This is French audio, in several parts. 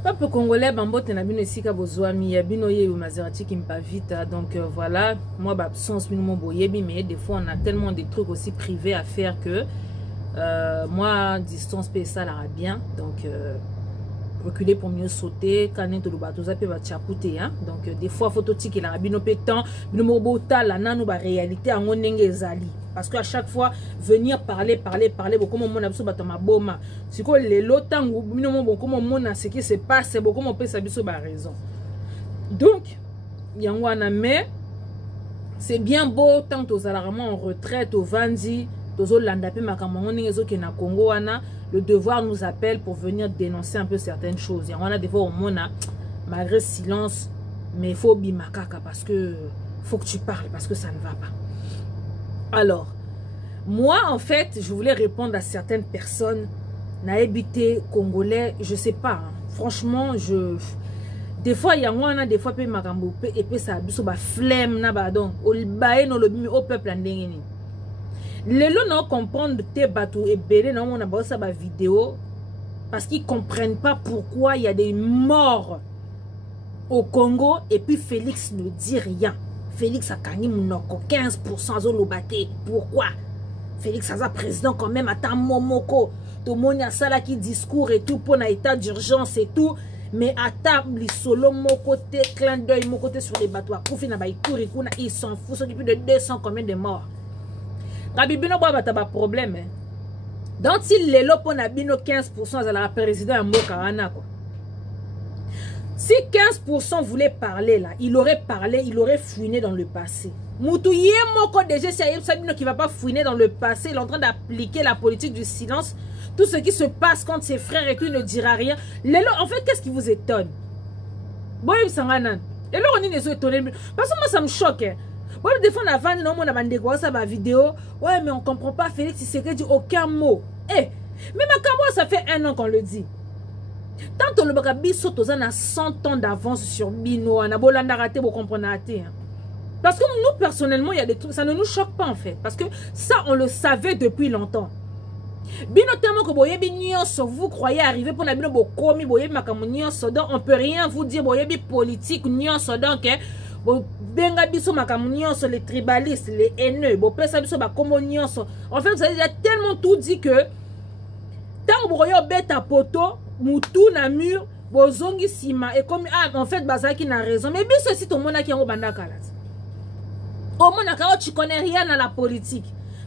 Peuple congolais, bambo tenabino ici ka bozwami ya bino ye Maserati qui me pas vite. Donc voilà, moi absence bino boyebi, mais des fois on a tellement de trucs aussi privés à faire que moi distance paye ça là bien. Donc reculer pour mieux sauter, canet to bateau ça peut va chapouter hein. Donc des fois photo tique la bino pétant, bino mobota la nanu ba réalité en ndenge ezali. Parce qu'à chaque fois, venir parler, beaucoup mon a besoin ma boma. Si quoi les lotang ou beaucoup mon a ce qui se passe, c'est beaucoup mon peut s'abisso ba raison. Donc, yangwana mais c'est bien beau tant aux alarmants en retraite, au vandi, aux landapé makamongo n'ezo qui na Congo wana, le devoir nous appelle pour venir dénoncer un peu certaines choses. Yangwana des fois au mona malgré silence, mais il faut bimakaka parce que faut que tu parles parce que ça ne va pas. Alors, moi, en fait, je voulais répondre à certaines personnes. Naébité congolais, je sais pas. Hein. Franchement, des fois, il y a un des fois, et puis ça a flemme, donc, au peuple, les gens ne comprennent tes bateaux et belé, non, on a besoin de vidéo parce qu'ils comprennent pas pourquoi il y a des morts au Congo et puis Félix ne dit rien. Félix a gagné 15% de l'obate. Pourquoi? Félix a président quand même à Momoko. Tout le monde a ça qui discours et tout pour un état d'urgence et tout. Mais à table, solo, mon côté, clin d'œil, mon côté sur les bateaux. Ils s'en foutent. Depuis de 200 combien de morts. Rabibino Boba a problème. Donc si les lopes on a bino 15% à la président à Mokarana quoi. Si 15% voulait parler là, il aurait parlé, il aurait fouiné dans le passé. Moutouye moko déjà c'est Aïb Sabino qui va pas fouiner dans le passé, il est en train d'appliquer la politique du silence. Tout ce qui se passe quand ses frères et tout, il ne dira rien. En fait, qu'est-ce qui vous étonne? Boy Sanganan. Et là on est étonné parce que moi ça me choque. Hein. Bon, des fois on a vendu non on a vendu quoi ça va vidéo. Ouais, mais on comprend pas Félix il dit aucun mot. Eh, mais ma caméra ça fait 1 an qu'on le dit. Tant le bagabi saute à 100 ans d'avance sur Bino, on a beau raté, vous comprenez. Parce que nous, personnellement, il y a des trucs, ça ne nous choque pas en fait. Parce que ça, on le savait depuis longtemps. Bino tellement que vous croyez arriver pour la bino bokomi, boyebi makamunioso, donc on peut rien vous dire, boyebi politique, nyonso, donc, benga biso makamunioso, les tribalistes, les haineux, bo pesa biso bakomo nyonso. En fait, vous avez déjà tellement tout dit que, tant que vous voyez bête poto, Moutou na mur, bozongi sima et comme en fait Bazaki n'a raison mais bien ceci tout le monde qui est au bandakalat. Au monde quand tu connais rien à la politique.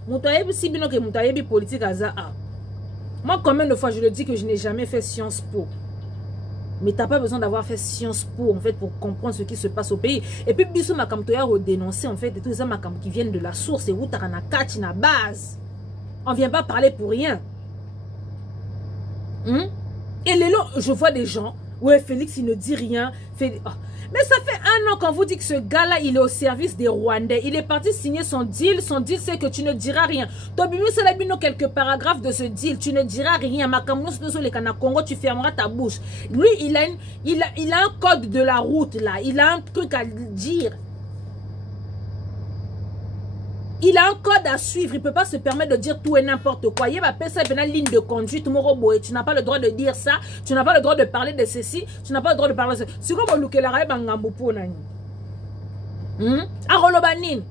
Moutayebi si bino que moutayebi politique aza a. Moi combien de fois je le dis que je n'ai jamais fait Sciences Po. Mais t'as pas besoin d'avoir fait Sciences Po en fait pour comprendre ce qui se passe au pays. Et puis biso makam toya redénoncer en fait et tous ça makam qui viennent de la source et où t'as na kati na base. On vient pas parler pour rien. Et les lots, je vois des gens, ouais, Félix, il ne dit rien. Oh. Mais ça fait 1 an qu'on vous dit que ce gars-là, il est au service des Rwandais. Il est parti signer son deal. Son deal, c'est que tu ne diras rien. Toi, Bimou, quelques paragraphes de ce deal. Tu ne diras rien. Makamous, les Congo, tu fermeras ta bouche. Lui, il a un code de la route, là. Il a un truc à dire. Il a un code à suivre. Il ne peut pas se permettre de dire tout et n'importe quoi. Il va appeler ça une ligne de conduite. Tu n'as pas le droit de dire ça. Tu n'as pas le droit de parler de ceci. Tu n'as pas le droit de parler de ceci. C'est comme le Kelaraï Bangambopo. Arolobanin.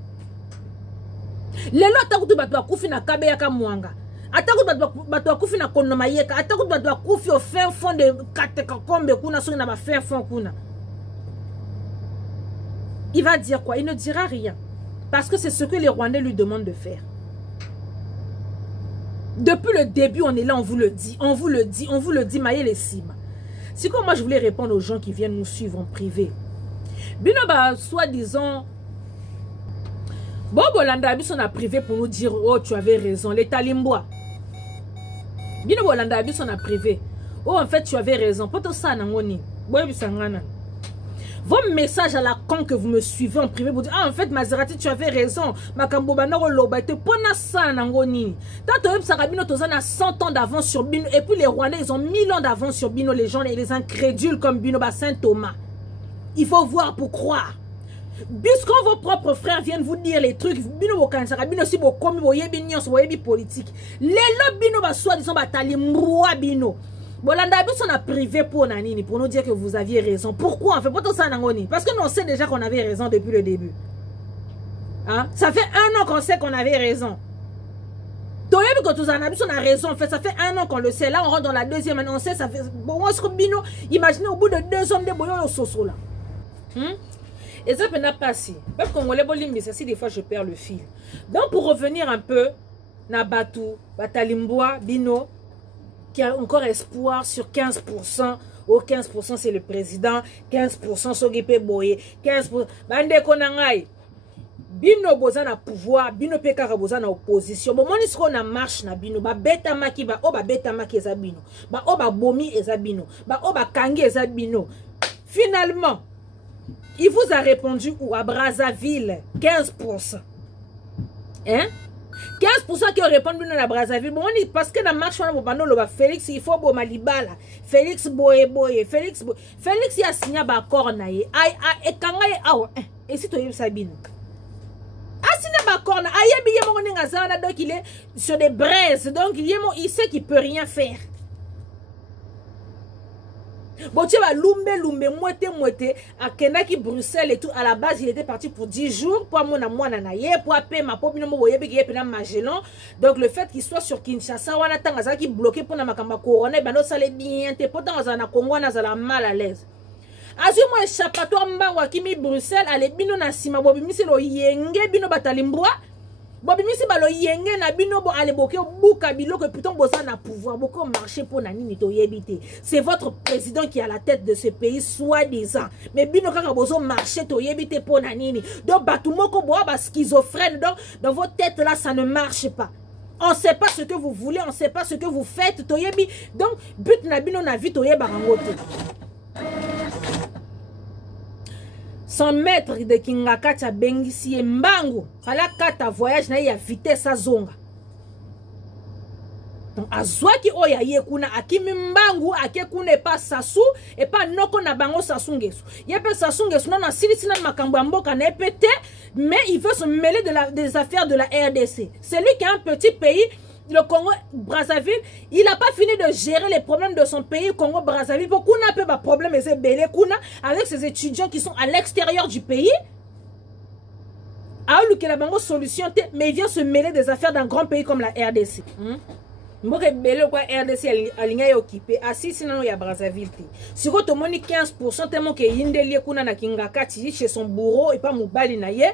Les lots, tu vas koufi na Kabeyaka Mwanga. Ataku batwa koufi na Konomayeka. Ataku batwa koufi au fin fond de Katekakombe Kuna. Sur na fin fond Kuna. Il va dire quoi? Il ne dira rien. Parce que c'est ce que les Rwandais lui demandent de faire. Depuis le début, on est là, on vous le dit. On vous le dit, on vous le dit, maïe les cimes. C'est comme moi, je voulais répondre aux gens qui viennent nous suivre en privé. Binoba, soi-disant, Bobo Landa Abis, on a privé pour nous dire, oh, tu avais raison. Les Talimbois. Binoba Landa Abis, on a privé. Oh, en fait, tu avais raison. Poto ça, nangoni. Boy, Sangana. Vos messages à la con que vous me suivez en privé pour dire ah en fait Maserati tu avais raison makambo banaro loba te pona ça nangoni tant que Sarabino tozana 100 ans d'avance sur Bino et puis les Rwandais ils ont 1000 ans d'avance sur Bino les gens et les incrédules comme Bino Saint Thomas il faut voir pour croire puisque vos propres frères viennent vous dire les trucs Bino bokansara Bino si bokomi boyebi nyos boyebi politique les lobby Bino ba soi disant batali mroa Bino Bolanda biso na privé pour nanini pour nous dire que vous aviez raison. Pourquoi en fait? Parce que nous on sait déjà qu'on avait raison depuis le début. Hein? Ça fait 1 an qu'on sait qu'on avait raison. Donc, quand on a raison, en fait, ça fait 1 an qu'on le sait. Là, on rentre dans la 2e année, on sait, ça fait. Bon, on se bino, imaginez au bout de 2 ans de boyo au soso là. Et ça n'a pas si. Même quand on les bolim, mais ça, si des fois je perds le fil. Donc, pour revenir un peu, Nabatu, Batalimboa, Bino, qui a encore espoir sur 15%. Oh, 15% c'est le président, 15% Sogepe Boye, 15%. Bande Konangai. Bino boza na pouvoir, bino pekaka boza na opposition. Bon, moni siko na marche na bino, ba beta maki, ba o ba beta maki eza bino, ba o ba bomi eza bino, ba o ba kangi eza bino. Finalement, il vous a répondu où? À Brazzaville, 15%. Hein? 15% qui ont répondu à Brazzaville. Bon, parce que dans la marche, on a Félix, il faut bo malibala. Félix boye boye. Félix il a signé un accord naïe. Et quand et si tu as eu Sabine? Donc il est sur des braises, donc il sait qu'il peut rien faire. Bon, tu vas moitié à Kenaki Bruxelles et tout. À la base, il était parti pour 10 jours pour mon pour appeler ma Magellan. Donc le fait qu'il soit sur Kinshasa, on attend qu'il bloqué pour ma corona, ben ça allait bien, t'es pas dans un Congo, on a mal à l'aise. Azu mo échappatoire mbango akimi Bruxelles ale bino na sima bobi misi lo yenge bino batalimbwa bobi misi balo yenge na bino bo ale boke buka biloko putain boza na pouvoir boko marcher pour na nini to yebité. C'est votre président qui est à la tête de ce pays soi-disant, mais bino kaka bozo marcher to yebité pour na nini. Donc batu moko bo ba schizophrène, donc dans votre tête là ça ne marche pas. On sait pas ce que vous voulez, on sait pas ce que vous faites to yebi. Donc but na bino na vie to yebarangote. 100 mètres de Kingakacha Bengisi et Mbangu. Fala kata voyage na ya vitesse à zonga. Donc azwaki oya yekuna akimi Mbangu akekune pas sasu et pas noko na bango sasungesu. Yepe sasungesu na silisina makambo ya mboka na epete, mais il veut se mêler des affaires de la RDC. C'est lui qui a un petit pays. Le Congo Brazzaville, il n'a pas fini de gérer les problèmes de son pays, Congo Brazzaville. Pourquoi on a peu de problème avec ses étudiants qui sont à l'extérieur du pays? Alors qu'il a une solution, mais il vient se mêler des affaires d'un grand pays comme la RDC. RDC a occupé. Assis sinon il y a Brazzaville. Si vous avez 15%, tellement que Yindeli kuna na Kingakati chez son bourreau et pas Moubali naye.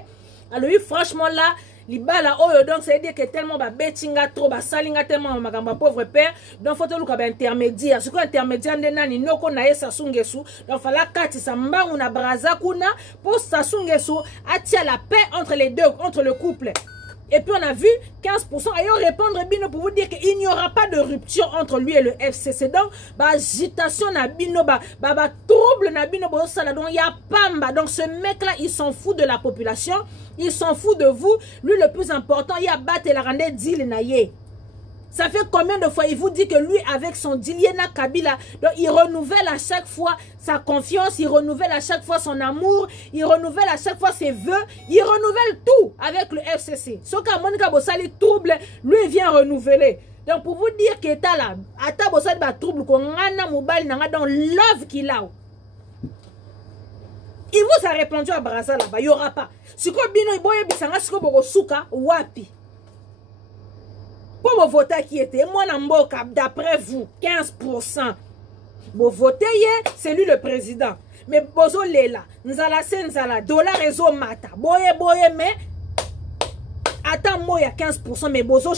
Alors franchement là. Libala oyo donc ça veut dire que tellement ba betinga trop ba salinga tellement magamba pauvre père donc faut te luka ba intermédiaire ce ko intermédiaire ndenani noko na esa sungesu donc fala kati sa mbangu na braza kuna pour sa sungesu atia la paix entre les deux, entre le couple. Et puis on a vu 15% ayant répondre bino pour vous dire qu'il n'y aura pas de rupture entre lui et le FCC. Donc bah agitation na bino bah trouble na bino bah ça donc il y a pamba. Donc ce mec là il s'en fout de la population, il s'en fout de vous. Lui le plus important il y a battre la rende deal naye. Ça fait combien de fois il vous dit que lui avec son deal Yena Kabila, donc il renouvelle à chaque fois sa confiance, il renouvelle à chaque fois son amour, il renouvelle à chaque fois ses vœux, il renouvelle tout avec le FCC. Ce que Monica Bossali trouble, lui il vient renouveler. Donc pour vous dire qu'il est là, Ata Bossali ba trouble qu'on a mobile dans love qu'il a. Il vous a répondu à Brazza là-bas, il n'y aura pas. Si vous bino boye bisanga siko boko suka wapi. Pour me voter qui était, moi, d'après vous, 15%. Vous votez, c'est lui le président. Mais bozo lela, nzala senzala, dollar rezo mata, boye, mais attends, moi, il y a 15%, mais bozo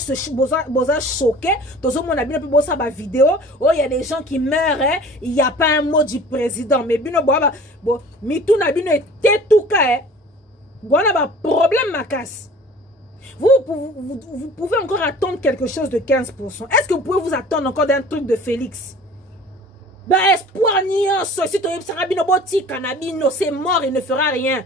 choqué. Tozo mon abino puis bossa ba vidéo, oh, il y a des gens qui meurent, il n'y a pas un mot du président. Mais bino bo, mitou nabino était tout cas, bon, on a un problème, ma casse. Vous pouvez encore attendre quelque chose de 15%. Est-ce que vous pouvez vous attendre encore d'un truc de Félix? Ben, espoir niant, si tu c'est mort, il ne fera rien.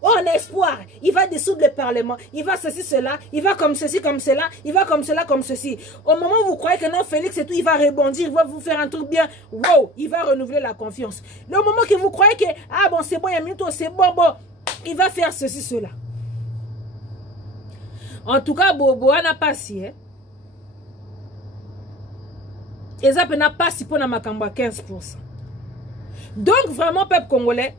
Oh, un espoir, il va dissoudre le Parlement, il va ceci, cela, il va comme ceci, comme cela, il va comme cela, comme ceci. Au moment où vous croyez que non, Félix et tout, il va rebondir, il va vous faire un truc bien, wow, il va renouveler la confiance. Le moment que vous croyez que, ah bon, c'est bon, il y a minute, c'est bon, il va faire ceci, cela. En tout cas, Bobo n'a pas si. Et ça n'a pas si pour na makambo 15%. Donc vraiment peuple congolais,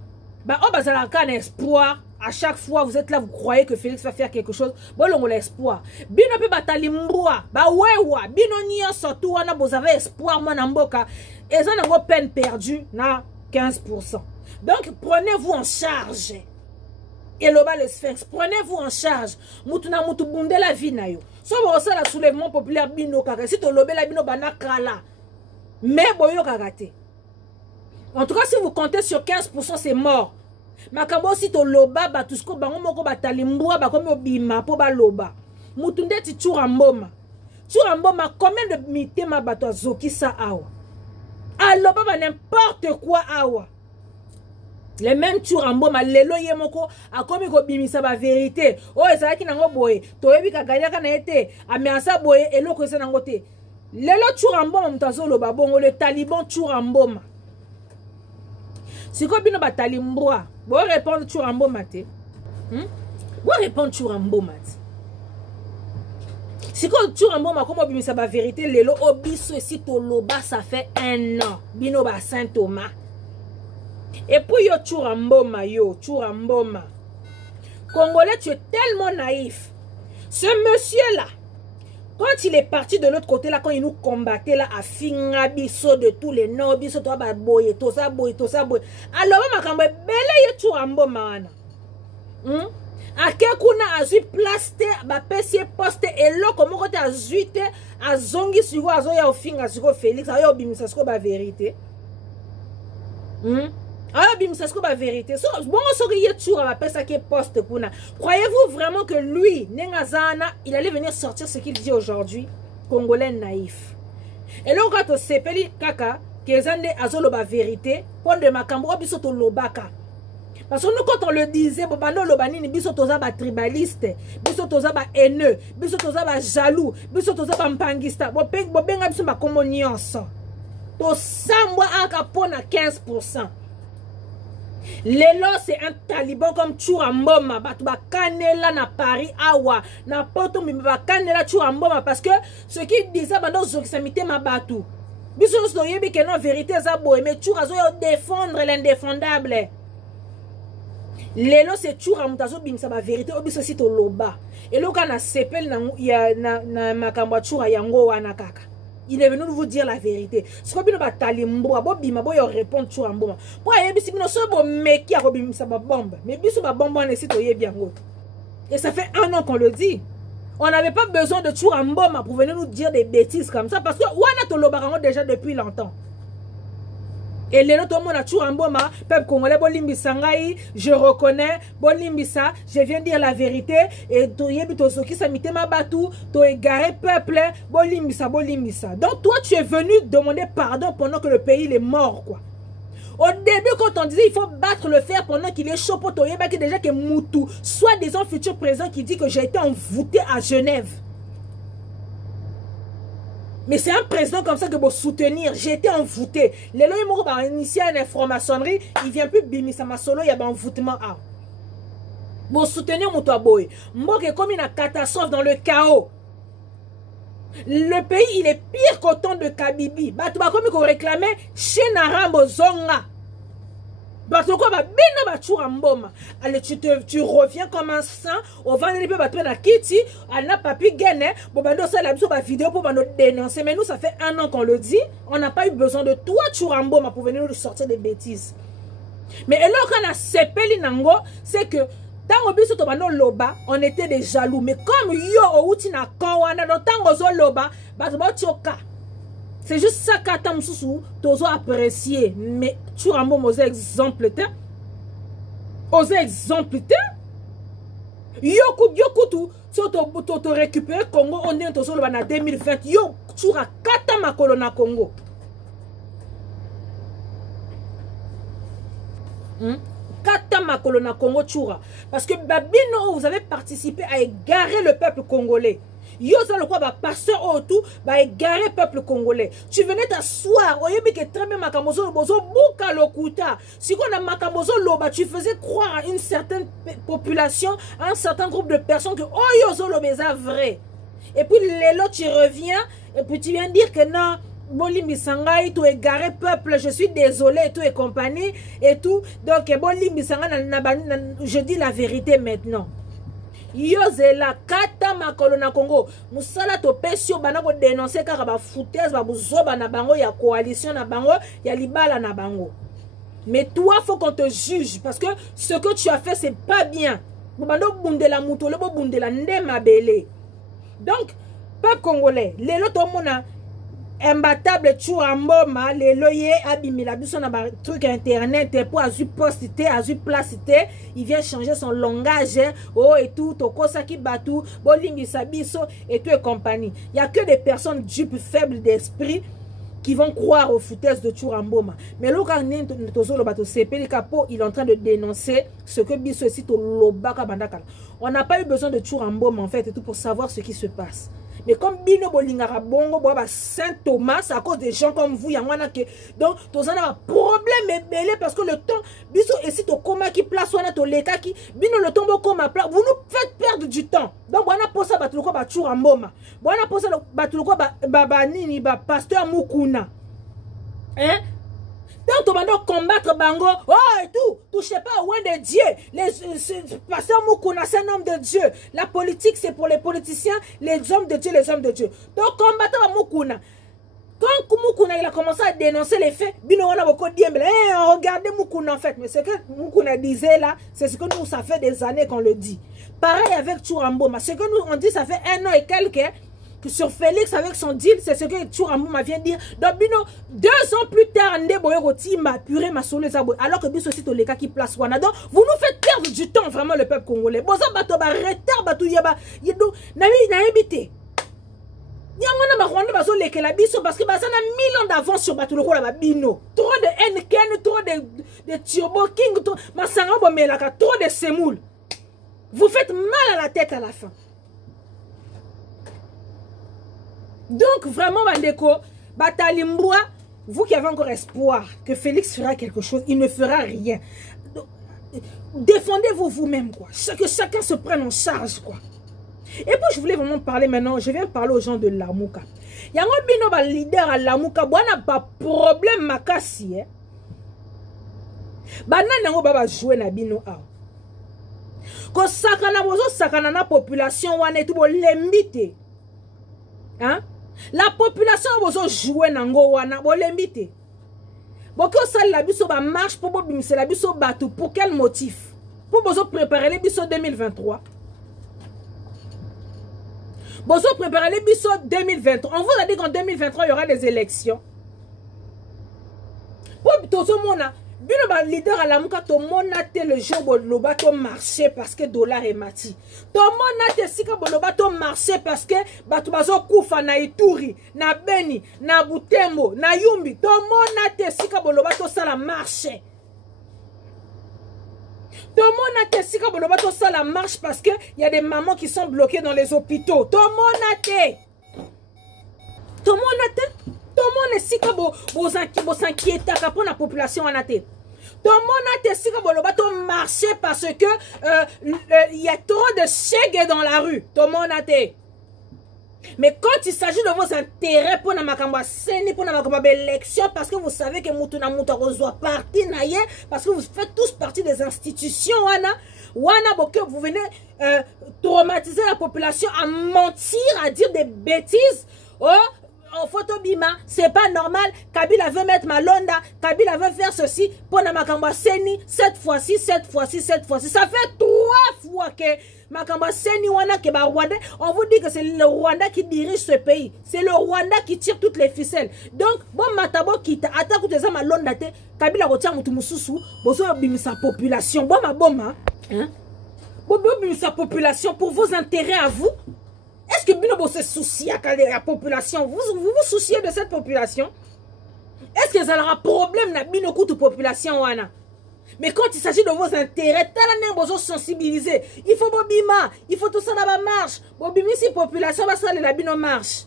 bah oh bah ça a un espoir. À chaque fois vous êtes là, vous croyez que Félix va faire quelque chose. Bon on a l'espoir. Bino pe batali mbwa, ba wewa, bino nia surtout wana vous avez espoir moi na mboka. Et ça n'a pas peine perdue na 15%. Donc prenez-vous en charge. Et le sphinx, prenez-vous en charge. Mutuna mutu bunde la vie na yo. So vous ça la soulèvement populaire bino kaka. Si to lobe la bino bana kala. Mais boyo kakate. En tout cas, si vous comptez sur 15%, c'est mort. Makambo si to loba batusko bango moko batali mbwa ba komi obima po ba loba. Mutunde ti churamboma. Churamboma combien de mitema bato azoki sa awa. Aloba ba n'importe quoi awa. Les mêmes churamboma lelo yemoko akomi ko bimisa ba vérité. Oh ezalaki nango boye. Toyebi ka ganyaka na ete ameasa boye eloko esa nango te. Lelo churamboma mutazo loba bongo le taliban churamboma. Si vous avez batali mbwa, vous répondre churamboma te. Vous répondre churamboma te. Si vous churamboma comme obimisa ba vérité lelo obiso si to loba ça fait 1 an. Bino ba Saint Thomas. Et puis yo churamboma yo, churamboma. Congolais, tu es tellement naïf. Ce monsieur là, quand il est parti de l'autre côté là, quand il nous combattait là, à finga biso de tous les noms, biso to ba boye, to sa boye, to sa boye. Alors ma kambe bele yo churamboma wana. Akekuna azu plaste ba pesi poste elo komo kote azuite azongi siko azo ya ofinga siko Félix ayo bimisa siko ba vérité. Alors bimisa siko ba vérité. So bon so ki yetsura ba pesa ke poste kuna. Croyez-vous vraiment que lui Nengazana il allait venir sortir ce qu'il dit aujourd'hui? Congolais naïf. Et là quand on sepeli kaka kezande azolo ba vérité pon de makambo biso to lobaka. Parce que nous, quand on le disait, biso toza ba tribaliste, biso toza ba haineux, biso toza ba jaloux, biso toza ba mpangista, benga biso ba communiance. To sambwa aka pona 15%. Lelo c'est un taliban comme Churamboma, batu ba kanela na Paris awa, na poto mi ba kanela Churamboma parce que ce qui disait ba no zokisamite ma batu. Biso nous soyebi que non vérité za boy, mais Churazo yo défendre l'indéfendable. Lelo c'est toujours mutazo bimisa ba vérité obiso si to loba et lo kana sepel na makamba chura yango wana kaka il est venu vous dire la vérité ce ko bino batali mbwa bo bima bo yo répondre chura mboma po ayebisi bino so bo meki ya ko bimisa ba bombe mais biso ba bombe wana si to yebi yango et ça fait 1 an qu'on le dit. On n'avait pas besoin de chura mboma pour venir nous dire des bêtises comme ça parce que wana to loba rango déjà depuis longtemps. Et les autres monde a toujours un bon ma peuple congolais bolimbisa ngai je reconnais bolimbisa je viens dire la vérité et to yebi to soki sa mitema batu to égaré peuple bolimbisa. Donc toi tu es venu demander pardon pendant que le pays il est mort quoi. Au début quand on disait il faut battre le fer pendant qu'il est chaud pour to yebi déjà que Moutou soit disant futur président qui dit que j'ai été envoûté à Genève. Mais c'est un président comme ça que vous soutenir. J'ai été envoûté. Les lois ont initié une franc-maçonnerie. Il vient plus bimisa ma solo. Il y a un envoûtement. Vous soutenir mon toi boy. Moi qui comme une catastrophe dans le chaos. Le pays il est pire qu'au temps de Kabibi. Bah tu vas comme qu'on réclamait chez Narambo Zonga. Bah tu quoi bah bino bah churamboma. Allez tu reviens comme un sang. On va aller bah tu na kiti. Elle n'a pas pu gagner. Bon bah nous ça la bah vidéo pour bah nous dénoncer. Mais nous ça fait 1 an qu'on le dit. On n'a pas eu besoin de toi churamboma pour venir nous sortir des bêtises. Mais là quand on a sepeli nango, c'est que tango biso to bano loba, on était des jaloux. Mais comme yo outi na kawana dans tango zo loba, bah tu choka. C'est juste ça qu'attend Moussou, t'oses apprécier. Mais tu as un exemple, osé exemple, Yoku, si tu récupères Congo, on est en 2020, yo, tu as 4 ma colonna Congo. Kata ma colonna Congo, Tchoura. Parce que Babino, vous avez participé à égarer le peuple congolais. Yo ça le quoi bah pasteur autour bah égarer peuple congolais. Tu venais t'asseoir au yebi que très bien makamozo bozo buka lokuta. Si on a makamozo loba tu faisais croire à une certaine population, à un certain groupe de personnes que oh yo zo lobeza vrai. Et puis les lots tu reviens et puis tu viens dire que non Bolimbisangai, tout égaré peuple, je suis désolé, et tout et compagnie, et tout. Donc, Bolimbisangai, je dis la vérité maintenant. Yozela kata makolo na Congo musala to pesio banako dénoncer car ba foutaise ba buzoba na bango ya coalition na bango ya libala na bango. Mais toi faut qu'on te juge parce que ce que tu as fait c'est pas bien. Bando bundela mutole bo bundela ndema belé. Donc peuple congolais, lelo to mona imbattable Churamboma, les loyers abimila biso na ba truc internet pour azu postité, azu placité, il vient changer son langage, oh et tout, tokosa ki batu, bolingi sabiso et tout et compagnie. Il y a que des personnes dupes, faibles d'esprit qui vont croire aux foutaises de Churamboma. Mais là, quand il est en train de dénoncer ce que biso ici to lobaka bandaka. On n'a pas eu besoin de Churamboma en fait et tout pour savoir ce qui se passe. Mais comme Bino Bolingara Bongo, Saint Thomas, c'est à cause des gens comme vous, donc, tu as un problème parce que le temps, Biso, et si tu as qui place, on a ton leka qui, Bino le tombeau comme à place, vous nous faites perdre du temps. Donc, on a posé à Batuluko Bachuramboma, on a posé à Batuluko Babanini, Pasteur Mukuna. Hein? Donc, tu vas combattre Bango, oh et tout, touchez pas au loin de Dieu. Les pasteurs Mukuna, c'est un homme de Dieu. La politique, c'est pour les politiciens, les hommes de Dieu, les hommes de Dieu. Donc, combattre Mukuna. Quand Mukuna il a commencé à dénoncer les faits, regardez Mukuna en fait. Mais ce que Mukuna disait là, c'est ce que nous, ça fait des années qu'on le dit. Pareil avec Churamboma. Ce que nous, on dit, ça fait 1 an et quelques. Que sur Félix avec son deal, c'est ce que Churamboma vient dire. Donc, Bino, 2 ans plus tard, alors que Biso Sito Leka qui place Wana. Donc, vous nous faites perdre du temps, vraiment, le peuple congolais. Boza bato ba retard bato yaba. Yedo, nami na habité. Yamana ba Rwanda bazo leke la Biso parce que ça a 1000 ans d'avance sur bato loko la ba Bino. Trop de NKN, trop de Turbo King, Masanga Bomelaka, trop de semoule. Vous faites mal à la tête à la fin. Donc, vraiment, Bandeko, Batalimboua, vous qui avez encore espoir que Félix fera quelque chose, il ne fera rien. Défendez-vous vous-même, quoi. Que chacun se prenne en charge, quoi. Et puis, je voulais vraiment parler maintenant, je viens parler aux gens de Lamuka. Il y a un bino leader à Lamuka, il n'y a pas de problème, makasi, hein. Banana, baba jouer na bino a. Ko sakana bozo sakana na population wane tout lembite. Hein? La population a joué nango wana bolembite. Boko sal la biso ba marche pour bimisa la biso batou pour quel motif? Pour bozo préparer les biso 2023. Bozo préparer les biso 2023. On vous a dit qu'en 2023 il y aura des élections. Pour tozo mona bino ba leader à la muka to monate le jour boloba to marché parce que dollar est mati. To monate sika boloba to marché parce que batu bazo kufa na Ituri, na Beni, na Butembo, na Yumbi. To monate sika boloba to sala marché. To monate sika boloba to sala marche parce que il y a des mamans qui sont bloquées dans les hôpitaux. To monate. To monate. Tout le monde est si que vous inquiétez pour la population en athée. Tout le monde est si que vous marcher parce que il y a trop de chèques dans la rue. Tout le monde a été. Mais quand il s'agit de vos intérêts pour la makamba seni, pour la makamba élection, parce que vous savez que Mutuna Muta reçoit parti naïe, parce que vous faites tous partie des institutions, wana vous venez traumatiser la population à mentir, à dire des bêtises. Oh, en photo bima, c'est pas normal. Kabila veut mettre Malonda, Kabila veut faire ceci pour la makamba seni, cette fois-ci. Ça fait 3 fois que Makamba Seni wana ke ba Rwanda, on vous dit que c'est le Rwanda qui dirige ce pays. C'est le Rwanda qui tire toutes les ficelles. Donc, bon matabo kita attaque des ama londa te, Kabila rotia mutu mususu, bozo bimisa population, boma, hein? Bobo bimisa population pour vos intérêts à vous. Est-ce que Bino se soucie à la population? Vous vous souciez de cette population? Est-ce que ça aura problème na Bino de population wana? Mais quand il s'agit de vos intérêts, vous sensibiliser. Il faut Bobima, il faut tout ça dans la marche. Bobima, si population va salir la bino marche.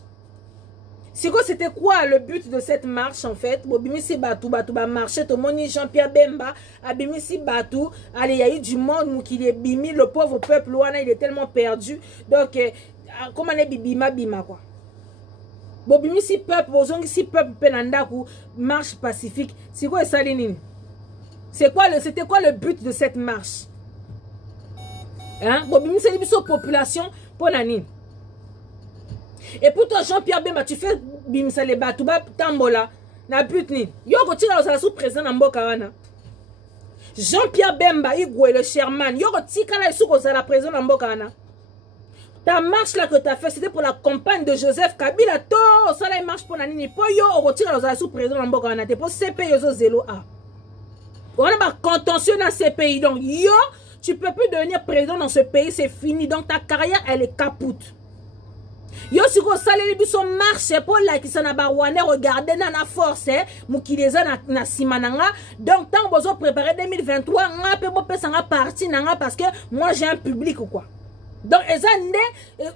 C'était quoi le but de cette marche en fait? Bobima, si batou marcher, tout le monde, Jean-Pierre Bemba, Abimi, si batou, allez, il y a eu du monde qui est bimi, le pauvre peuple, il est tellement perdu. Donc, comment est bima quoi? Bobimi si peuple, bozongi si peuple penandaku, marche pacifique. C'est quoi ça, Lénine? C'était quoi le but de cette marche? Hein? Bobimi c'est une population pour nani. Et pour toi, Jean-Pierre Bemba, tu fais bimisa les batouba tambola. Na but ni. Yo kotira la sous-président na mboka wana. Jean-Pierre Bemba, Igwe le Sherman. Yo kotika la sous la président na mboka wana. Ta marche là que tu as fait, c'était pour la campagne de Joseph Kabila. To, ça là, il marche pour nani. Po yo, on retire la sous-président na mboka wana. Te pour CP yo zélo A. On a pas contentieux dans ces pays. Donc, yo, tu peux plus devenir président dans ce pays, c'est fini. Donc, ta carrière, elle est capoute. Yo, si vous salez les son marche pour la qui s'en a barouane, regardez dans la force, moukileza na simananga. Donc, tant que vous préparez 2023, on peut pas faire partie parce que moi, j'ai un public ou quoi. Donc,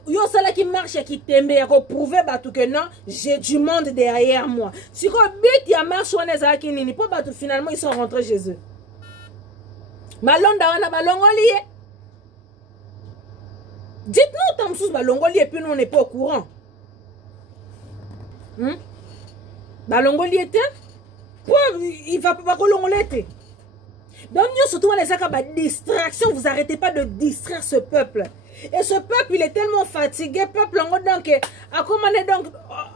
yo, ça qui marche et qui t'aime, pour prouver que non, j'ai du monde derrière moi. Si vous but, il y a marche, on est à qui nini, pour finalement, ils sont rentrés chez eux. Malonda, on a balongoli. Dites-nous, Tamsous balongoli, et puis nous, on n'est pas au courant. Balongoli était? Il va pas kolongoli. Donc, nous, surtout, les acabas distraction, vous arrêtez pas de distraire ce peuple. Et ce peuple, il est tellement fatigué, peuple, donc, à comment donc,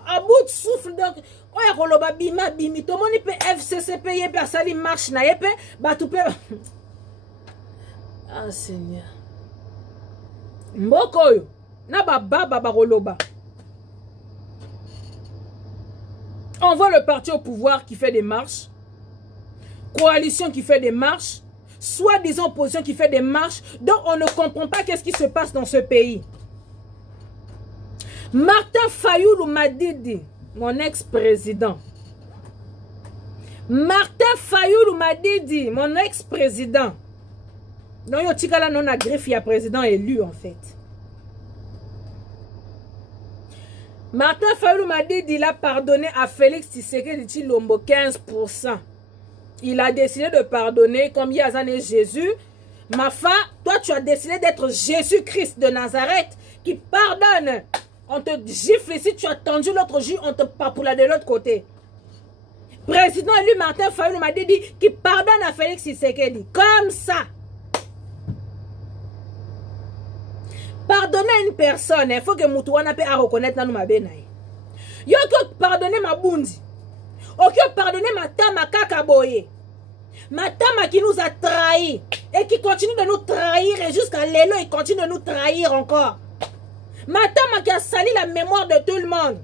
à bout de souffle, donc, oh, ya koloba bima, bimi, tout le monde peut FCC payer, puis ça, il marche, na yepé, bah, tout peut. Ah, Seigneur. Mbokoyo, na baba, baba, koloba. On voit le parti au pouvoir qui fait des marches, coalition qui fait des marches, soi-disant opposition qui fait des marches, donc on ne comprend pas qu'est-ce qui se passe dans ce pays. Martin Fayoulou Madidi, mon ex-président. Martin Fayoulou Madidi, mon ex-président. Non, yo tikala non a griffe, il y a président élu en fait. Martin Fayoulou Madidi, il a pardonné à Félix Tshisekedi Tshilombo 15%. Il a décidé de pardonner combien d'années Jésus. Ma femme, toi tu as décidé d'être Jésus-Christ de Nazareth qui pardonne. On te gifle ici, tu as tendu l'autre jour, on te papoula de l'autre côté. Président élu Martin Fayoulou m'a dit qui pardonne à Félix Tshisekedi. Comme ça. Pardonner à une personne, il faut que Moutouana peut reconnaître dans ma benaï. Yo que pardonner ma bundi. Ok, pardonnez ma tama kakaboye. Ma tama qui nous a trahis. Et qui continue de nous trahir. Et jusqu'à l'élo, il continue de nous trahir encore. Ma tama qui a sali la mémoire de tout le monde.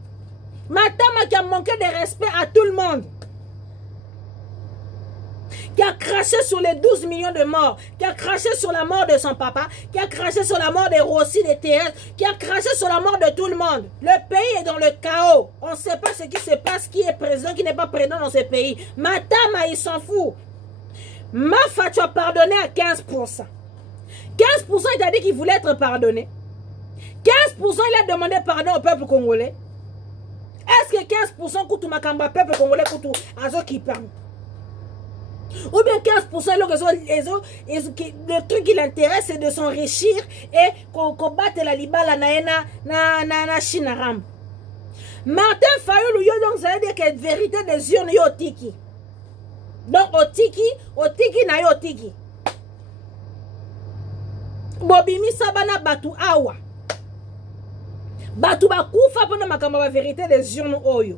Ma tama qui a manqué de respect à tout le monde. Qui a craché sur les 12 millions de morts. Qui a craché sur la mort de son papa. Qui a craché sur la mort des Rossi, des Thérèse. Qui a craché sur la mort de tout le monde. Le pays est dans le chaos. On ne sait pas ce qui se passe, qui est président, qui n'est pas président dans ce pays. Matama, il s'en fout. Mafa, tu as pardonné à 15%. 15%, il a dit qu'il voulait être pardonné. 15%, il a demandé pardon au peuple congolais. Est-ce que 15% coûte Makamba, peuple congolais, coûte Azo qui parle? Ou bien 15% le truc qui l'intéresse c'est de s'enrichir et qu'on batte la libala na Chinaram. Martin Fayoulou yo donc ça veut dire que vérité des urnes yo tiki. Donc otiki na yo tiki. Bobimi sabana batu awa. Batu bakufa pona makamba vérité des urnes oyo.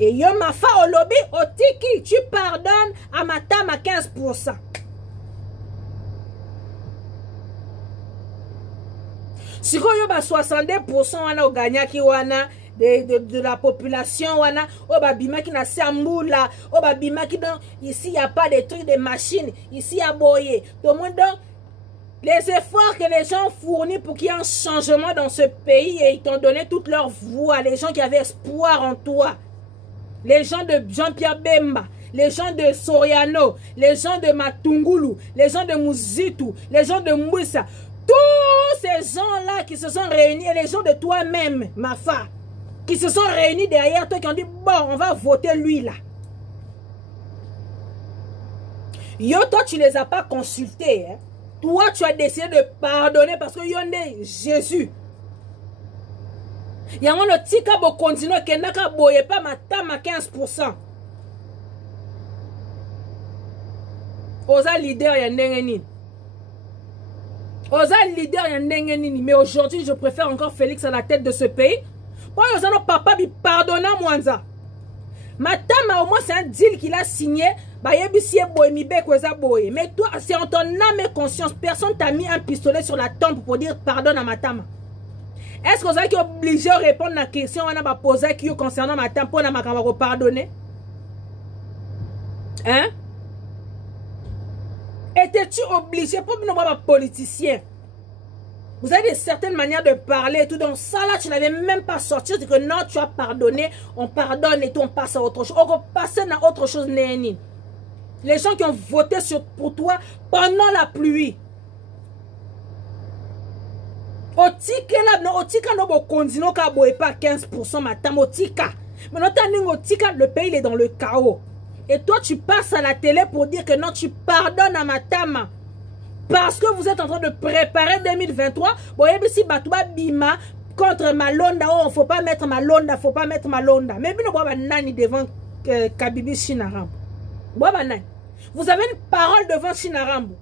Et yo ma fa au lobby au tiki, tu pardonnes à ma tame à 15%. Si yo ba 62% wana au gagna ki wana de la population wana o ba bima ki na sambula o ba bima ki donc ici il y a pas de trucs de machines, ici il y a boyer. Tout le monde donc les efforts que les gens fournissent pour qu'il y ait un changement dans ce pays et ils t'ont donné toute leur voix, les gens qui avaient espoir en toi. Les gens de Jean-Pierre Bemba, les gens de Soriano, les gens de Matungulu, les gens de Muzitu, les gens de Moussa, tous ces gens-là qui se sont réunis, et les gens de toi-même, ma femme, qui se sont réunis derrière toi, qui ont dit, bon, on va voter lui là. Yo, toi, tu ne les as pas consultés. Hein? Toi, tu as décidé de pardonner parce que Yonde, Jésus. Yango no tika bo continuer kendaka boye pas matama 15%. Oza leader ya ndenge nini. Oza leader ya ndenge nini. Mais aujourd'hui, je préfère encore Félix à la tête de ce pays. Pour Oza no papa bi pardonna Mwanza. Matama au moins c'est un deal qu'il a signé. Bah yebisi boye mi beko eza boye. Mais toi, c'est en ton âme et conscience. Personne t'a mis un pistolet sur la tempe pour dire pardonne à Matama. Est-ce que vous êtes obligé de répondre à la question qu'on a posée concernant Matama pour nous pardonner? Hein? Étais-tu obligé pour nous voir politicien? Vous avez certaines manières de parler et tout. Donc ça là, tu n'avais même pas sorti. C'est que non, tu as pardonné. On pardonne et tout, on passe à autre chose. On va passer à autre chose. Les gens qui ont voté pour toi pendant la pluie. Otika là, non, otika no bo kondino ka boye pas 15% matam otika. Mais non, otika, le pays il est dans le chaos. Et toi, tu passes à la télé pour dire que non, tu pardonnes à Matama. Parce que vous êtes en train de préparer 2023. Bon, si Batouba Bima contre Malonda, oh, faut pas mettre Malonda, faut pas mettre Malonda. Mais bien, on nani devant Kabibi Chinarambo. Vous avez une parole devant Chinarambo.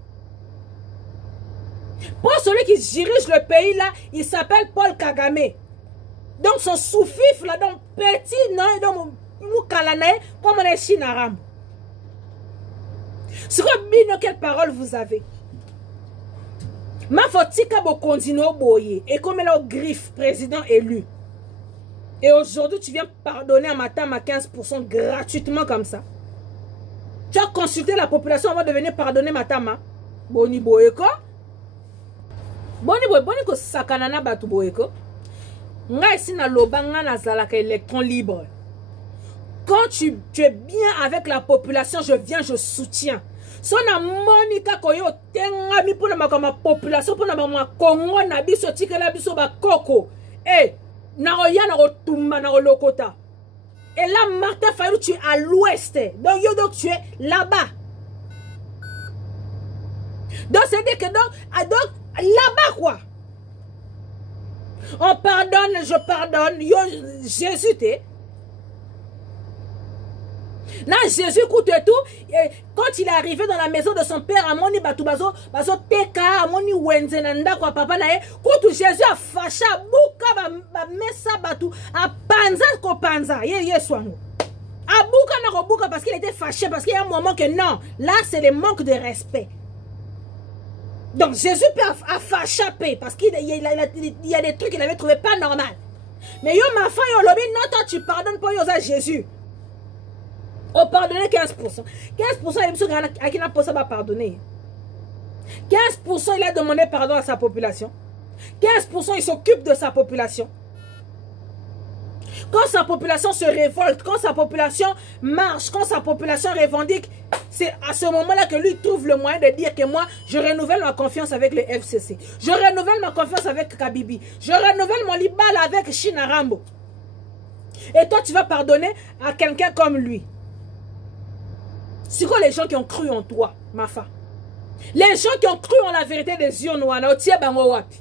Pour celui qui dirige le pays là, il s'appelle Paul Kagame. Donc son sous-fif là, donc petit, non, donc nous kalanae, comme on est Chinarambo. Sur Bino, quelle parole vous avez? Ma fotika bo continuer boyer. Et comme elle a au griffe, président élu. Et aujourd'hui, tu viens pardonner à Matama à 15% gratuitement comme ça. Tu as consulté la population avant de venir pardonner Matama. Boni boyeko. Boni ko sakanana batu boyeko. Nga ici na lobanga na zalaka électron libre. Quand tu es bien avec la population, je viens, je soutiens. Son Monica koyo tenga mi pour ma population pour ma Congo na biso tikela biso ba koko. Eh, na oya na otumba na lokota. Et là Martin Fayou tu es à l'ouest. Donc tu es là-bas. Donc c'est dire que donc là-bas quoi. On pardonne, je pardonne. Yo Jésus t'es. Non, Jésus coûte tout. Et quand il est arrivé dans la maison de son père, Amoni Batubazo, Bazo Teka, Amoni Wenzenanda, quoi, papa nae, coûte Jésus a fâché, a bouka, ba messa batu, a panza, ko panza, ye soango. A bouka na bouka parce qu'il était fâché, parce qu'il y a un moment que non, là c'est le manque de respect. Donc Jésus a fâché, parce qu'il y a des trucs qu'il avait trouvé pas normal. Mais yo ma femme, yo lobi, non, toi tu pardonnes pas yo à Jésus. On pardonne 15%. 15% à qui n'a pas ça va pardonner. 15% il a demandé pardon à sa population. 15% il s'occupe de sa population. Quand sa population se révolte, quand sa population marche, quand sa population revendique, c'est à ce moment-là que lui trouve le moyen de dire que moi, je renouvelle ma confiance avec le FCC. Je renouvelle ma confiance avec Kabibi. Je renouvelle mon libal avec Chinarambo. Et toi, tu vas pardonner à quelqu'un comme lui. C'est quoi les gens qui ont cru en toi, Mafa? Les gens qui ont cru en la vérité des yeux noirs, otie bango wapi?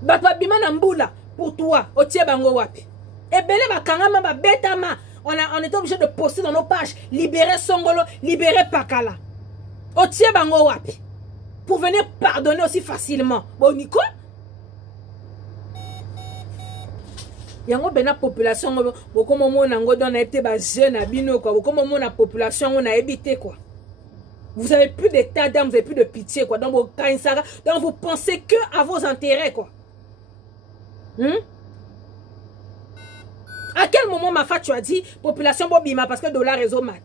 Batwa bima na mbula pour toi, otie bango wapi? Et belé bakangama ba betama, on est obligé de poster dans nos pages, libérer Songolo, libérer Pakala. Otie bango wapi? Pour venir pardonner aussi facilement. Bon, Nico? Yango bena population beaucoup moment nango don été ba jeune abino quoi beaucoup moment na population on a habité quoi. Vous avez plus d'état d'âme, vous avez plus de pitié quoi. Donc vous pensez que à vos intérêts quoi. À quel moment ma femme tu as dit population bobima parce que dollar réseau mat?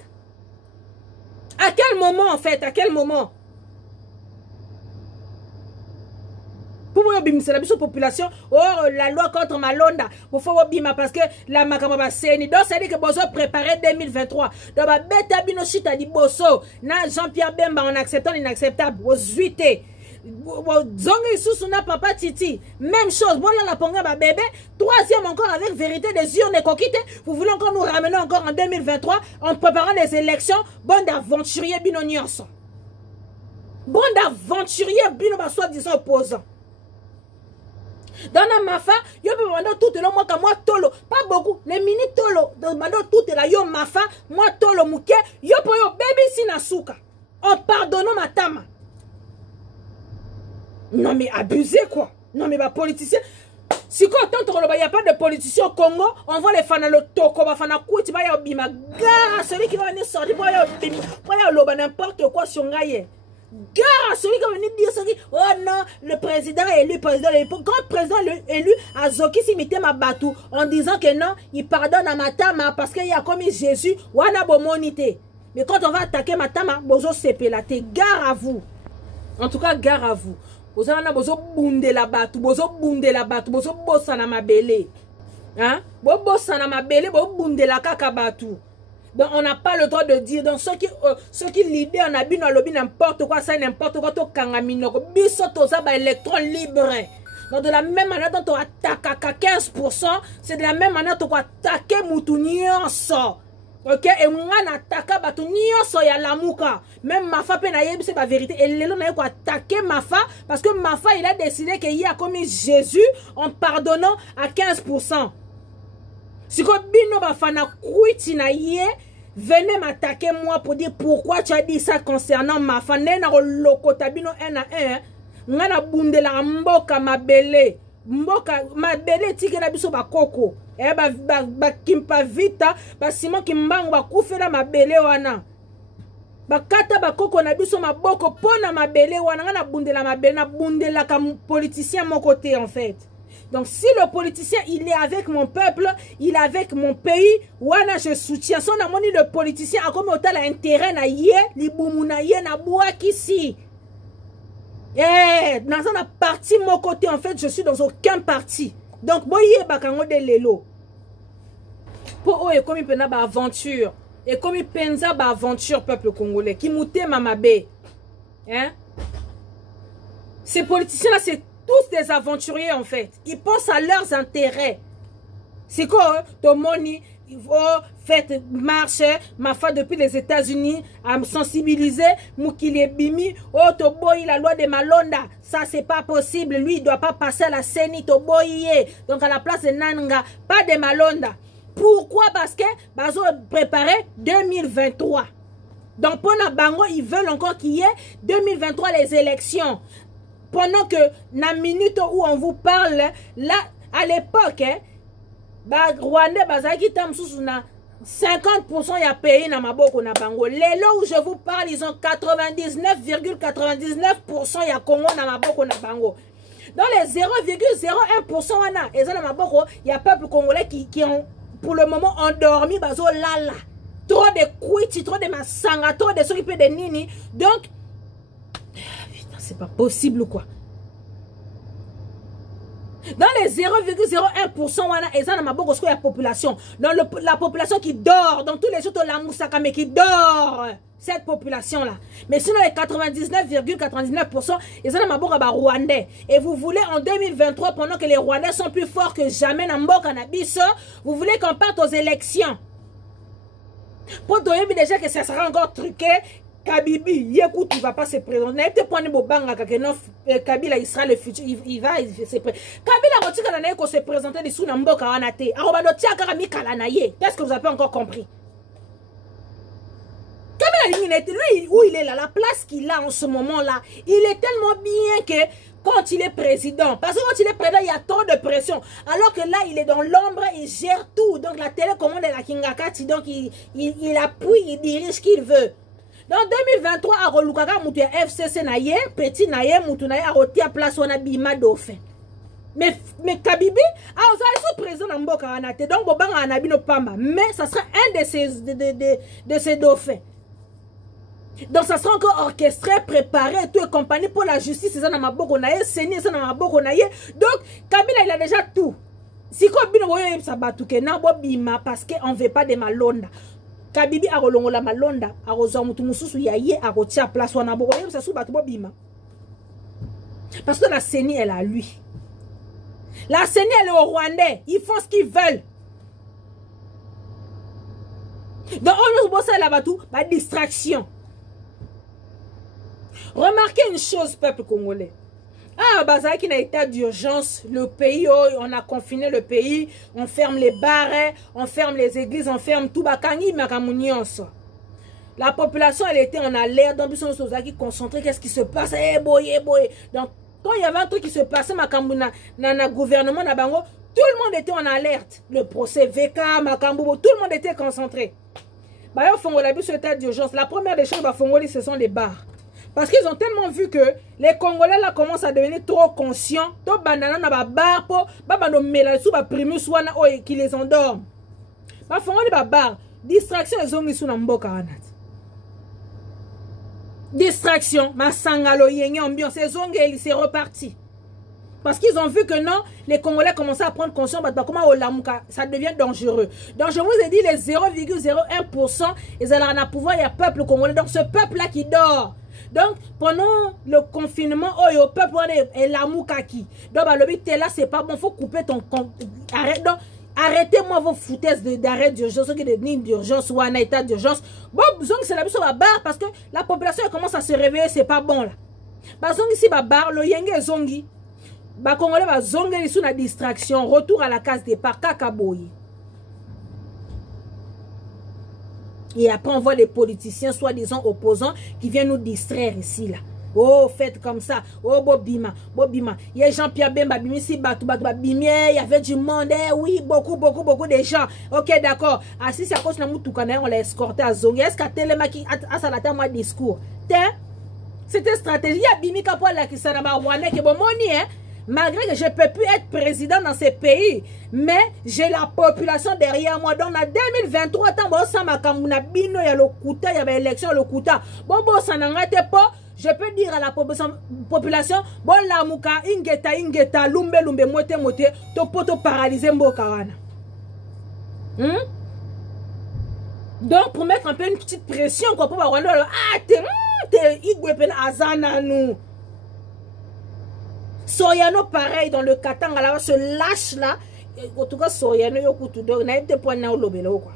À quel moment en fait? À quel moment? Pour moi, c'est la population. Oh, la loi contre Malonda. Pour faut bima parce que la makamba seni. Donc, ça dit que Bozo préparait 2023. Donc, beta bino chita di Bosso. Na Jean-Pierre Bemba en acceptant l'inacceptable. Aux huité. Zongi sous na papa Titi. Même chose. Bon, là, la ponga ba bébé. Troisième encore avec vérité des urnes coquité. Vous voulez encore nous ramener encore en 2023 en préparant les élections. Bon d'aventurier bino nyonso. Bon d'aventurier bino ba soi-disant opposant. Dans la mafa, yo peux demander tout le moi moi tolo, pas beaucoup, les mini tolo, demander tout la yo mafa, moi tolo muke, yo po yo baby sinasuka. En pardonnant ma tama. Non mais abusé quoi. Non mais bah politicien. Si quand il n'y a pas de politiciens au Congo, on voit les fans le toko, les fans kouti, il y a bima gare celui qui va venir sortir, il y a n'importe quoi sur Ngaye. Gare celui qui va venir dire ça, oh non, le président est élu, quand le président est élu, Azoki s'imiter ma batou en disant que non, il pardonne à Matama parce qu'il y a commis Jésus, wana bomonité. Mais quand on va attaquer Matama, bozo sepelate, gare à vous. En tout cas, gare à vous. Vous avez bozo bunde la batou, bozo bossa na mabele. Hein? Bossa na mabele, bozo bunde la kaka batou. Donc on n'a pas le droit de dire. Donc ceux qui l'idée en abîme dans lobby n'importe quoi, ça n'importe quoi, to kangamino, biso toza ba électron libre. Donc de la même manière dont on attaque à 15%, c'est de la même manière dont on attaque moutounionso. Ok, et on attaque batunionso ya lamuka. Même Mafa pe na yebi c'est la vérité. Et les gens ont attaqué Mafa parce que Mafa il a décidé qu'il y a commis Jésus en pardonnant à 15%. Si ko bino bafana kuiti na ye, venez m'attaquer moi pour dire pourquoi tu as dit ça concernant Mafa. Nena lokota bino 1 à 1. Ngana bundela mboka mabele. Mboka mabele tike na biso bakoko. Eh ba kimpa vita ba simon kimbangu ba kufela mabele wana. Bakata bakoko na biso maboko pona mabele wana ngana bundela mabele na bundela comme politicien mon côté en fait. Donc si le politicien il est avec mon peuple, il est avec mon pays, wana je soutiens. Son amoni le politicien a comme autant l'intérêt na ye, libumu na ye na boaki si. Eh, dans un parti mon côté en fait, je suis dans aucun parti. Donc boye bakango de lelo. Pour eux comme il peut na ba aventure. Et comme il pensa ba aventure peuple congolais qui mouté mamabe. Hein? Ces politiciens là c'est tous des aventuriers en fait. Ils pensent à leurs intérêts. C'est quoi ton money, il faut faire marche, ma femme depuis les États-Unis à me sensibiliser, Moukile Bimi, oh Toboyi la loi de Malonda, ça c'est pas possible, lui il doit pas passer à la CENI Toboyi. Donc à la place de Nanga, pas de Malonda. Pourquoi? Parce que Bazo préparé 2023. Donc pendant Bango, ils veulent encore qu'il y ait 2023 les élections. Pendant que la minute où on vous parle, là, à l'époque, hein, Rwandais, bazaki tam sousuna 50% ya pays na maboko na bango. Les lots où je vous parle, ils ont 99,99% ya Congo na maboko na bango. Dans les 0,01% wana, et na maboko, il y a peuple congolais qui ont pour le moment endormi bazo lala. Trop de kuiti, trop de masanga, trop de s'occuper de nini. Donc c'est pas possible quoi. Dans les 0,01% wana eza na maboko sko ya population. Dans la population qui dort, dans tous les autres la moussaka mais qui dort. Cette population là. Mais sinon les 99,99% eza na maboko ba Rwandais. Et vous voulez en 2023 pendant que les Rwandais sont plus forts que jamais na mboka na biso, vous voulez qu'on parte aux élections. Pour donner déjà que ça sera encore truqué. Kabibi, écoute, il ne va pas se présenter. Kabila, il sera le futur. Il va se présenter. Kabila, il va se présenter des sous Namboka Anate. Qu'est-ce que vous avez encore compris? Kabila, lui, où il est là, la place qu'il a en ce moment-là, il est tellement bien que quand il est président, parce que quand il est président, il y a trop de pression. Alors que là, il est dans l'ombre, il gère tout. Donc la télécommande est la Kingakati, donc il appuie, il dirige ce qu'il veut. Dans 2023, à Rolukaka, Moutou FCC naye, petit naye, Moutou naye, à Rotia place, on a Bima Dauphin. Mais Kabibi, on a président dans Mboka Anate, donc Boban Anabino Pamba. Mais ça sera un de ces dauphins. Donc ça sera encore orchestré, préparé, tout et compagnie pour la justice, c'est ça dans ma boko naye, Séné, ça dans ma boko naye. Donc, Kabila, il a déjà tout. Si Kobino, voyez, ça va tout, que Nabo Bima, parce qu'on ne veut pas de Malonda. Kabibi a rolongo la Malonda, a rosa mutu mususu ya ye, a rotia place wana bo yem sa sou batubo bima. Parce que la CENI elle a lui. La CENI elle est au Rwandais, ils font ce qu'ils veulent. Donc on nous bosse là-bas tout, bah distraction. Remarquez une chose peuple congolais. Ah, Bazar qui n'a état d'urgence, le pays, on a confiné le pays, on ferme les bars, on ferme les églises, on ferme tout. La population, elle était en alerte, donc ils sont qui concentrés, qu'est-ce qui se passe? Eh boy. Donc, quand il y avait un truc qui se passait, dans le gouvernement, tout le monde était en alerte. Le procès VK, Makambo, tout le monde était concentré. Bah, on a vu ce état d'urgence. La première des choses, ce sont les bars. Parce qu'ils ont tellement vu que les Congolais là commencent à devenir trop conscients. Tout banana na ba bar po, ba no mélange sous ba primus wana qui les endorment. Ba fongoli ba bar, distraction ezongi sous na mboka wana. Distraction, masangalo yenge ambiance ezongi c'est reparti. Parce qu'ils ont vu que non, les Congolais commençaient à prendre conscience, ça devient dangereux. Donc je vous ai dit, les 0,01%, ils allaient en pouvoir, il y a peuple congolais. Donc ce peuple-là qui dort. Donc pendant le confinement, le peuple est la moukaki. Donc le but est là, c'est pas bon, il faut couper ton compte. Arrêtez-moi vos foutaises d'arrêt d'urgence, d'urgence ou un état d'urgence. Bon, c'est la mission à barre parce que la population commence à se réveiller, c'est pas bon là. Parce que ici, barre, le yenge zongi. Ba Congolais va zonger sous la distraction, retour à la case départ, kakaboyi. Et après on voit les politiciens soi-disant opposants qui viennent nous distraire ici là. Oh, faites comme ça. Oh, bobima. Il y a Jean-Pierre Bemba, Bimisi, Bimie, il y avait du monde, oui, beaucoup de gens. Ok, d'accord. Assis, c'est à cause de la Moutoukana, on l'a escorté à Zongi. Est-ce qu'à Télémaki, à Salata, moi, discours? C'était stratégie. Il y a Bimika pour la qui s'en a marouané, qui est bon, moni, hein. Malgré que je ne peux plus être président dans ces pays, mais j'ai la population derrière moi. Donc, en 2023, il y a le Kouta, il y avait l'élection, le Kouta. Bon, ça n'arrête pas. Je peux dire à la population, bon, la mouka, ingeta, lumbe, mote, topoto paralysé, mbokawana. Donc, pour mettre un peu une petite pression, quoi, pour voir, t'es igwepen azana, nous. Soriano pareil dans le Katanga là, ce lâche là, en tout cas Soriano yokutu donc na été point na lobelo quoi.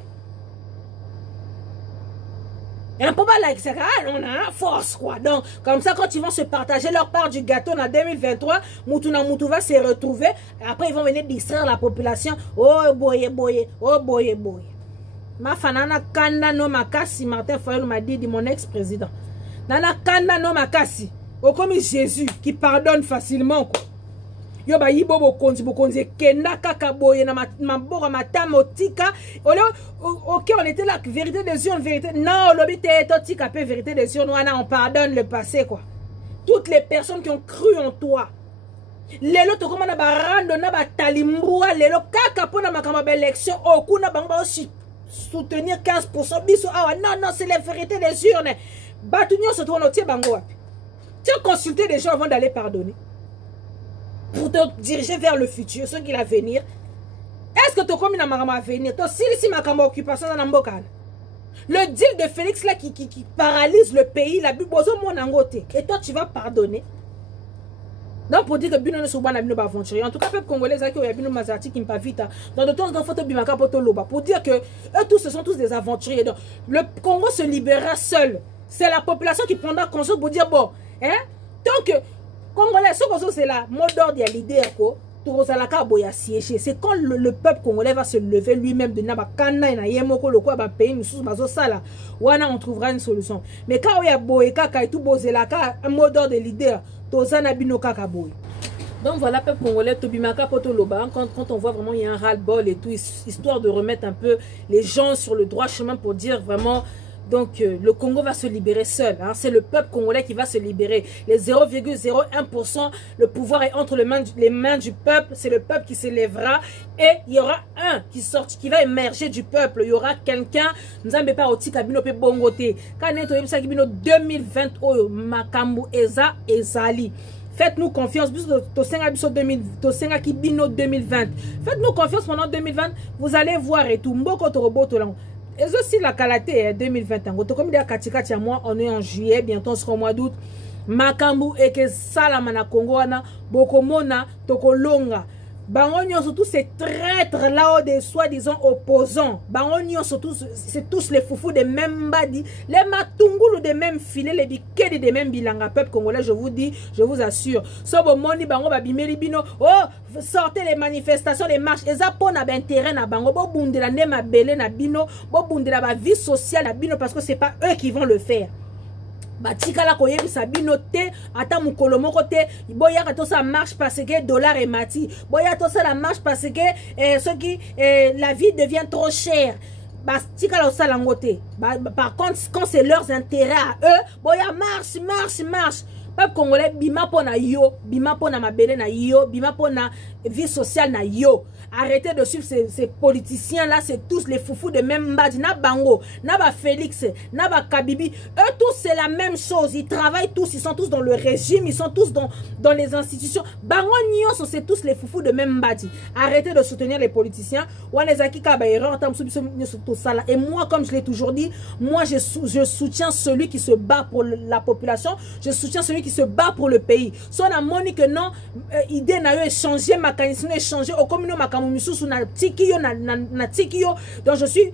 Et on peut pas like ça, on a force quoi. Donc comme ça quand ils vont se partager leur part du gâteau en 2023, Moutou va se retrouver, après ils vont venir distraire la population. Oh boy. Ma fanana kanda no makasi, Martin Fayulu m'a dit mon ex-président. Nana kanda no makasi. Oh, comme Jésus qui pardonne facilement quoi. Yo ba yibo bokonzi kenda kaka boye na mabora matamotika. OK, on était là vérité des yeux, vérité. Non, l'obité totika peu vérité des yeux, on pardonne le passé quoi. Toutes les personnes qui ont cru en toi. Lelo to comme na barando na batalimbua lelo kaka pona makamba élection okuna banga aussi soutenir 15% biso ah non c'est la vérité des urnes. Batunyo se tourne au tie bango. Tu as consulté des gens avant d'aller pardonner. Pour te diriger vers le futur, ce qui va venir. Est-ce que tu as commis à venir? Tu as si ma occupation dans l'ambocane. Le deal de Félix là qui paralyse le pays, la bubozo mon angoté. Et toi tu vas pardonner. Donc pour dire que Bino ne sont pas aventurier. En tout cas, peuple congolais, qui ont Bino Mazati qui me pas vite. Dans de temps en temps, Bimaka Potoloba. Pour dire que eux tous, ce sont tous des aventuriers. Donc, le Congo se libérera seul. C'est la population qui prendra conscience pour dire bon. Hein? Tant que Congolais, c'est là, mot d'ordre, il y a leader, c'est quand le peuple congolais va se lever lui-même de Nabakana et Yemoko, le quoi, pays, nous sommes sala, on trouvera une solution. Mais quand il y a Boyeka, et tout Bozelaka, un mot d'ordre de leader, Tozana Binoka Kaboy. Donc voilà, peuple congolais, Tobimaka Potoloba, quand on voit vraiment il y a un ras-le-bol et tout, histoire de remettre un peu les gens sur le droit chemin pour dire vraiment. Donc, le Congo va se libérer seul. Hein. C'est le peuple congolais qui va se libérer. Les 0,01%, le pouvoir est entre les mains du peuple. C'est le peuple qui s'élèvera. Et il y aura un qui va émerger du peuple. Il y aura quelqu'un. Nous n'avons pas aussi Kabino pe bongote. Quand on a 2020, Makambu Eza Ezali. Faites-nous confiance. Faites-nous confiance pendant 2020. Vous allez voir et tout. Mboko Torobo Tolang. Et aussi la qualité 2021. On est en juillet, bientôt on sera au mois d'août. Makambu et que Salamana Congo, Bokomona, Tokolonga. Bango surtout ces traîtres là des soi-disant opposants. Bango surtout c'est tous les foufous des mêmes badi, les matungulu des mêmes filets, les bikedi des mêmes bilanga. Peuple congolais, je vous dis, je vous assure. Sobo moni bango babimeli bino. Oh, sortez les manifestations, les marches. Eza pona ba intérêt na bango. Bo bundela ne ma belé na bino. Bo bundela ba vie sociale na bino parce que c'est pas eux qui vont le faire. Batikala koyebisa bino te ata mukolo moko te boya ka to ça marche parce que dollar est mati boya to ça la marche parce que ce qui la vie devient trop chère. Batikala osala ngote. Par contre quand c'est leurs intérêts à eux boya marche peuple congolais bima pona yo bima pona mabele na yo bima pona vie sociale na yo. Arrêtez de suivre ces politiciens-là, c'est tous les foufous de même badge. Na Bango, na ba Félix, na ba Kabibi. Eux tous, c'est la même chose. Ils travaillent tous, ils sont tous dans le régime, ils sont tous dans les institutions. Bango Nyos, c'est tous les foufous de même badge. Arrêtez de soutenir les politiciens. Et moi, comme je l'ai toujours dit, moi, je soutiens celui qui se bat pour la population. Je soutiens celui qui se bat pour le pays. Soit la monnaie que non, idée n'a eu échangé, mécanisme échangé, au commun donc je suis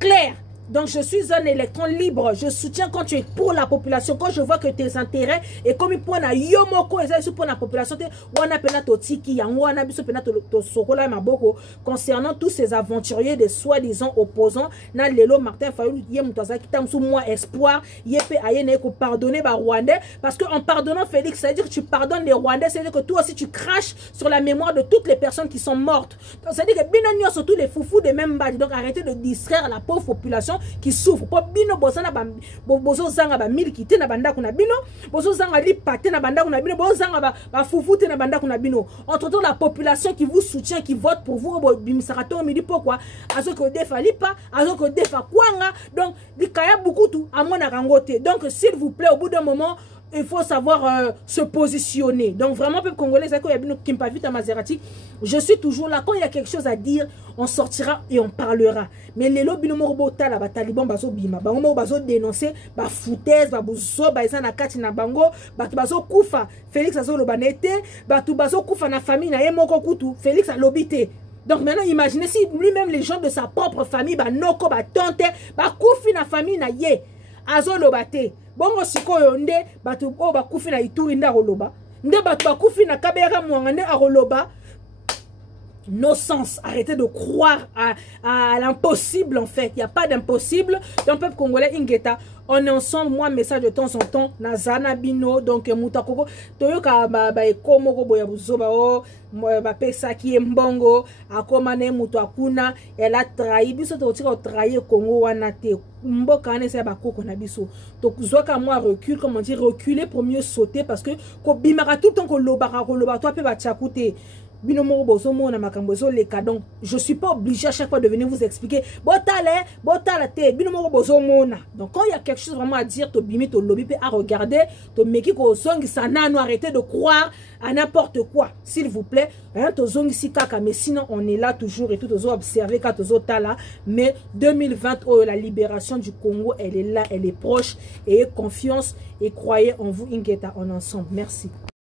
clair. Donc je suis un électron libre. Je soutiens quand tu es pour la population. Quand je vois que tes intérêts et comme il pour la yomoko et pour la population, concernant tous ces aventuriers des soi-disant opposants, na lelo Martin Fayulu yemutaza qui moi espoir yepe ayene ko pardonner ba Rwandais parce que en pardonnant Félix, ça veut dire que tu pardonnes les Rwandais, c'est à dire que toi aussi tu craches sur la mémoire de toutes les personnes qui sont mortes. Donc ça veut dire que binonio surtout les foufous des mêmes badges. Donc arrêtez de distraire la pauvre population qui souffre. Po bino bosana bozo zanga ba milkite na banda kuna bino, bozo zanga li pate na banda kuna bino, bozo zanga ba fufute na banda kuna bino. Entre la population qui vous soutient, qui vote pour vous, bimisarato me dit pourquoi azo ko defa lipa, azo ko defa kwanga. Donc di kaya beaucoup tout à mon arangote. Donc s'il vous plaît, au bout d'un moment il faut savoir se positionner. Donc vraiment, peuple congolais, je suis toujours là. Quand il y a quelque chose à dire, on sortira et on parlera. Mais les lobbies morobota la taliban bazo bima, bango bazo dénoncer, ba foutaise, ba buzo, ba isa na kati na bango, ba bazo kufa. Félix azo lobanete, ba tu bazo kufa na famille na yemoko kutu. Félix a lobité. Donc maintenant, imaginez si lui-même les gens de sa propre famille, ba noko, ba tante, ba kufi na famille na ye, azo lobate. Bongo sikoyo nde batu o bakufi na Ituri nda roloba nde batu bakufi na Kabera Mwanga nde aroloba. No sens. Arrêtez de croire à l'impossible en fait. Il n'y a pas d'impossible. Dans le peuple congolais, Ingeta, on est ensemble. Moi, message de temps en temps. Nazana Bino, donc Mutakoko. Toyoka ba ekomo boya buzoba o ba pesa ki mbongo akomane mutu akuna. Elle a trahi. Biso to tira trahi Congo wana te. Mboka ne se ba koko na biso. Donc zoka moi recule, comment dire, reculer pour mieux sauter parce que ko bimara tout le temps ko lobara toi pe ba tchakute. Donc je suis pas obligé à chaque fois de venir vous expliquer. Donc quand il y a quelque chose vraiment à dire, to bimi to lobby à regarder, to meki ko song sanano, arrêtez de croire à n'importe quoi, s'il vous plaît. Hein, to zong si kaka, mais sinon on est là toujours et tout to observer quand to tala. Mais 2020, oh, la libération du Congo, elle est là, elle est proche et confiance et croyez en vous, Ingeta, en ensemble. Merci.